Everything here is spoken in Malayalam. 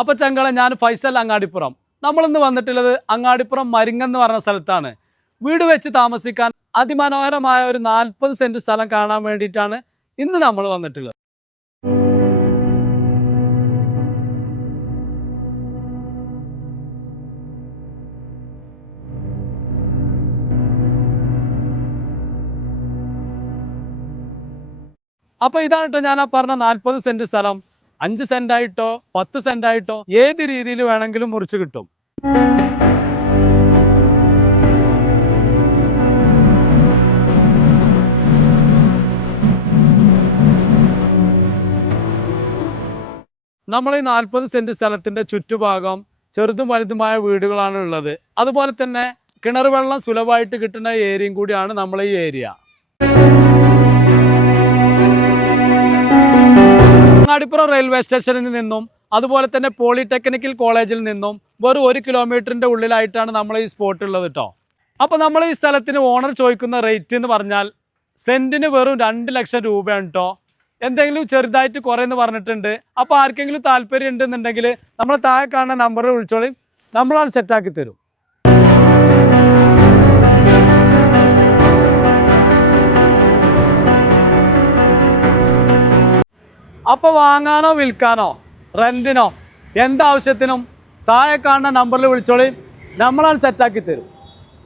അപ്പോൾ ചങ്കളെ ഞാൻ ഫൈസൽ അങ്ങാടിപ്പുറം. നമ്മളിന്ന് വന്നിട്ടുള്ളത് അങ്ങാടിപ്പുറം മരിങ്ങെന്ന് പറഞ്ഞ സ്ഥലത്താണ്. വീട് വെച്ച് താമസിക്കാൻ അതിമനോഹരമായ ഒരു 40 സെന്റ് സ്ഥലം കാണാൻ വേണ്ടിയിട്ടാണ് ഇന്ന് നമ്മൾ വന്നിട്ടുള്ളത്. അപ്പോൾ ഇതാണ് കേട്ടോ ഞാൻ ആ പറഞ്ഞ 40 സെന്റ് സ്ഥലം. 5 സെന്റ് ആയിട്ടോ 10 സെന്റ് ആയിട്ടോ ഏത് രീതിയിൽ വേണമെങ്കിലും മുറിച്ച് കിട്ടും. നമ്മൾ ഈ 40 സെന്റ് സ്ഥലത്തിന്റെ ചുറ്റുഭാഗം ചെറുതും വലുതുമായ വീടുകളാണ് ഉള്ളത്. അതുപോലെ തന്നെ കിണർ വെള്ളം സുലഭമായിട്ട് കിട്ടുന്ന ഏരിയയും കൂടിയാണ് നമ്മളെ ഈ ഏരിയ. അങ്ങാടിപ്പുറം റെയിൽവേ സ്റ്റേഷനിൽ നിന്നും അതുപോലെ തന്നെ പോളിടെക്നിക്കൽ കോളേജിൽ നിന്നും വെറും 1 കിലോമീറ്ററിന്റെ ഉള്ളിലായിട്ടാണ് നമ്മൾ ഈ സ്പോട്ട് ഉള്ളത് കേട്ടോ. അപ്പോൾ നമ്മൾ ഈ സ്ഥലത്തിന് ഓണർ ചോദിക്കുന്ന റേറ്റ് എന്ന് പറഞ്ഞാൽ സെന്റിന് വെറും 2 ലക്ഷം രൂപയാണ് കേട്ടോ. എന്തെങ്കിലും ചെറുതായിട്ട് കുറേന്ന് പറഞ്ഞിട്ടുണ്ട്. അപ്പോൾ ആർക്കെങ്കിലും താല്പര്യം ഉണ്ടെന്നുണ്ടെങ്കിൽ നമ്മൾ താഴെ കാണുന്ന നമ്പറിൽ വിളിച്ചോളി, നമ്മളത് സെറ്റാക്കി തരും. അപ്പോൾ വാങ്ങാനോ വിൽക്കാനോ റെന്റിനോ എന്താവശ്യത്തിനും താഴെ കാണുന്ന നമ്പറിൽ വിളിച്ചോളി, നമ്മളത് സെറ്റാക്കി തരും.